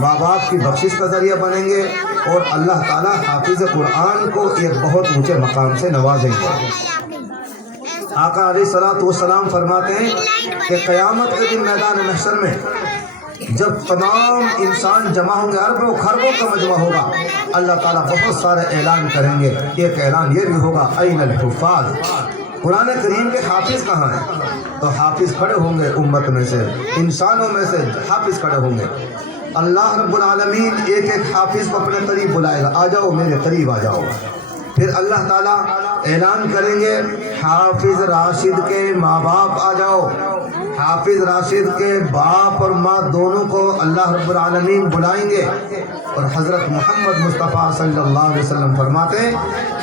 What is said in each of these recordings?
ماں باپ کی بخشش کا ذریعہ بنیں گے اور اللہ تعالیٰ حافظ قرآن کو ایک بہت اونچے مقام سے نوازیں گے۔ آقا علیہ الصلوۃ والسلام فرماتے ہیں کہ قیامت کے دن میدان محشر میں جب تمام انسان جمع ہوں گے، اربوں خربوں کا مجمع ہوگا، اللہ تعالیٰ بہت سارے اعلان کریں گے۔ ایک اعلان یہ بھی ہوگا این الحفاظ، قرآن کریم کے حافظ کہاں ہیں؟ تو حافظ کھڑے ہوں گے امت میں سے، انسانوں میں سے حافظ کھڑے ہوں گے۔ اللہ رب العالمین ایک ایک حافظ کو اپنے قریب بلائے گا، آ جاؤ میرے قریب آ جاؤ۔ پھر اللہ تعالیٰ اعلان کریں گے حافظ راشد کے ماں باپ آ جاؤ۔ حافظ راشد کے باپ اور ماں دونوں کو اللہ رب العالمین بلائیں گے، اور حضرت محمد مصطفیٰ صلی اللہ علیہ وسلم فرماتے ہیں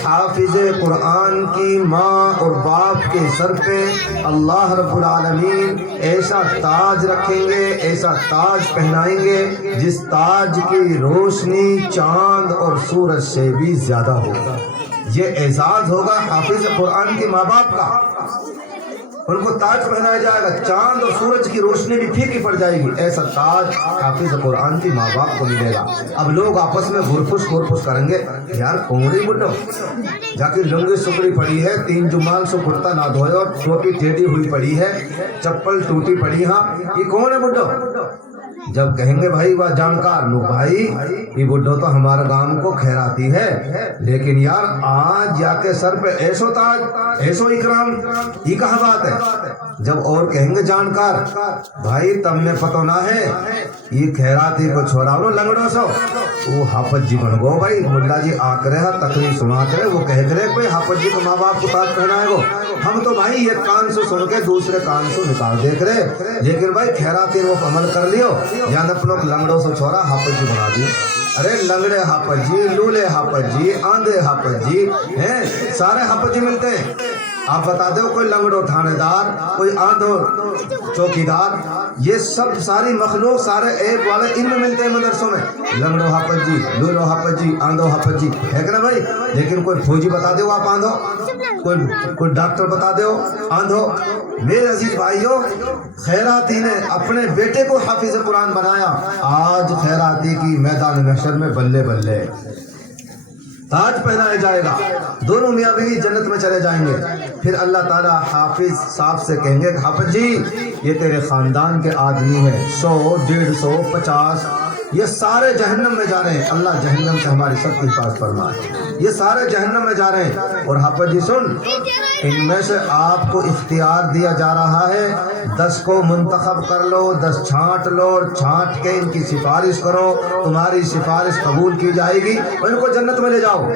حافظ قرآن کی ماں اور باپ کے سر پہ اللہ رب العالمین ایسا تاج رکھیں گے، ایسا تاج پہنائیں گے جس تاج کی روشنی چاند اور سورج سے بھی زیادہ ہوگا۔ یہ اعزاز ہوگا حافظ قرآن کے ماں باپ کا، ان کو تاج پہنایا جائے گا، چاند اور سورج کی روشنی بھی پھیکی پڑ جائے گی، ایسا تاج حافظ قرآن کی ماں باپ کو ملے گا۔ اب لوگ آپس میں گھرپھس کریں گے، یار کونی بڈھو جا کے لنگی سکڑی پڑی ہے، 3 جمال سے کرتا نہ دھوئے اور ٹوپی ٹیڑھی ہوئی پڑی ہے، چپل ٹوٹی پڑی، ہاں یہ کون ہے بڈھو؟ جب کہیں گے بھائی وہ جانکار لو بھائی یہ بڈھو تو ہمارا گام کو کھیراتی ہے، لیکن یار آج جا کے سر پہ ایسو تاج ایسو اکرام، یہ کہاں بات ہے؟ جب اور کہیں گے جانکار بھائی تم نے پتہ نہ ہے یہ کھیراتی کو چھوڑا لو لنگڑوں سو، وہ حافظ جی بن گو بھائی، ملا جی آ کرے تقریر سنا کرے، وہ کہہ کرے کوئی حافظ جی کو ماں باپ کو تاج پہنائے گو، ہم تو بھائی ایک کان سے سن کے دوسرے کان سے نکال دیکھ رہے، لیکن بھائی کھیراتی وہ عمل کر لیو یا اپنوں لنگڑوں سے چھوڑا حافظ جی بنا دیو۔ ارے لنگڑے حافظ جی، لولے حافظ جی، آندھے حافظ جی ہیں، سارے حافظ جی ملتے ہیں۔ آپ بتا دو کوئی لنگڑو تھانے دار، کوئی آندھو چوکیدار، یہ سب ساری مخلوق سارے ایک والے ان میں ملتے ہیں مدرسوں میں، لنگڑو حافظ جی، لولو حافظ جی، آندھو حافظ جی ہے کہ نا بھائی؟ لیکن کوئی فوجی بتا دو آپ آندھو، کوئی ڈاکٹر بتا دو آندھو۔ میرے عزیز بھائیوں، خیراتی نے اپنے بیٹے کو حافظ قرآن بنایا، آج خیراتی کی میدان محشر میں بلے بلے تاج پہنایا جائے گا، دونوں میاں بیوی جنت میں چلے جائیں گے۔ پھر اللہ تعالیٰ حافظ صاحب سے کہیں گے حافظ جی یہ تیرے خاندان کے آدمی ہیں، 100 150 50 یہ سارے جہنم میں جا رہے ہیں، اللہ جہنم سے ہماری سب کی حفاظت فرمائے، یہ سارے جہنم میں جا رہے ہیں۔ اور حافظ جی سن، ان میں سے آپ کو اختیار دیا جا رہا ہے 10 کو منتخب کر لو، 10 چھانٹ لو اور چھانٹ کے ان کی سفارش کرو، تمہاری سفارش قبول کی جائے گی اور ان کو جنت میں لے جاؤ۔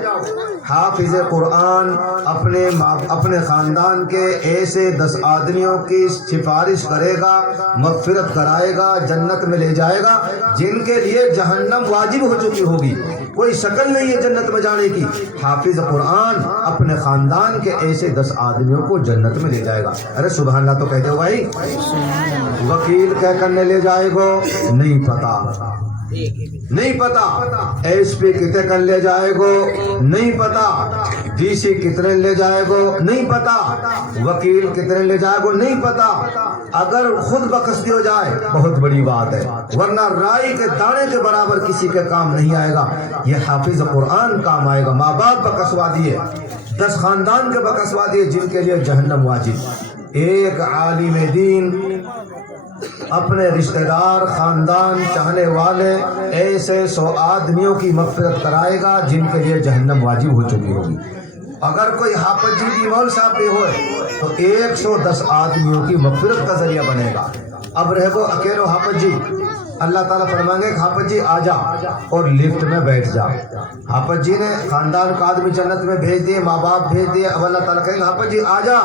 حافظ قرآن اپنے خاندان کے ایسے 10 آدمیوں کی سفارش کرے گا، مغفرت کرائے گا، جنت میں لے جائے گا، جن کے لیے جہنم واجب ہو چکی ہوگی، کوئی شکل نہیں ہے جنت میں جانے کی۔ حافظ قرآن اپنے خاندان کے ایسے 10 آدمیوں کو جنت میں لے جائے گا۔ ارے سبحان اللہ تو کہتے ہو بھائی۔ وکیل کہہ کرنے لے جائے گو نہیں پتا، نہیں پتا، ایس پی کتنے کن لے جائے گو نہیں پتا، ڈی سی کتنے لے جائے گو نہیں پتا، وکیل کتنے لے جائے گو نہیں پتا۔ اگر خود بقصدی ہو جائے بہت بڑی بات ہے، ورنہ رائی کے دانے کے برابر کسی کے کام نہیں آئے گا، یہ حافظ قرآن کام آئے گا۔ ماں باپ بقصوا دیے، 10 خاندان کے بقصوا دیے جن کے لیے جہنم واجب۔ ایک عالم دین اپنے رشتہ دار، خاندان، چاہنے والے ایسے 100 آدمیوں کی مغفرت کرائے گا جن کے لیے جہنم واجب ہو چکی ہوگی۔ اگر کوئی حافظ جی کی مول صاحب بھی ہوئے تو 110 آدمیوں کی مغفرت کا ذریعہ بنے گا۔ اب رہ گو اکیلو حافظ جی، اللہ تعالیٰ فرمائیں گے حافظ جی آ جا اور لفٹ میں بیٹھ جا۔ حافظ جی نے خاندان کا آدمی جنت میں بھیج دیے، ماں باپ بھیج دیے، اب اللہ تعالیٰ کہیں گے حافظ جی آ جا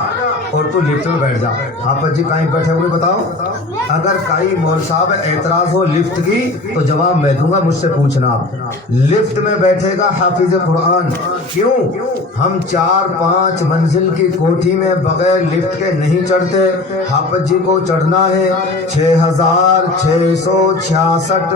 اور تو لفٹ میں بیٹھ جا۔ حافظ جی کہیں بیٹھے ہوئے بتاؤ؟ اگر کئی مول صاحب اعتراض ہو لفٹ کی تو جواب میں دوں گا، مجھ سے پوچھنا آپ۔ لفٹ میں بیٹھے گا حافظ قرآن، کیوں؟ ہم 4-5 منزل کی کوٹھی میں بغیر لفٹ کے نہیں چڑھتے، حافظ جی کو چڑھنا ہے 6600 66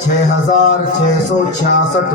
6666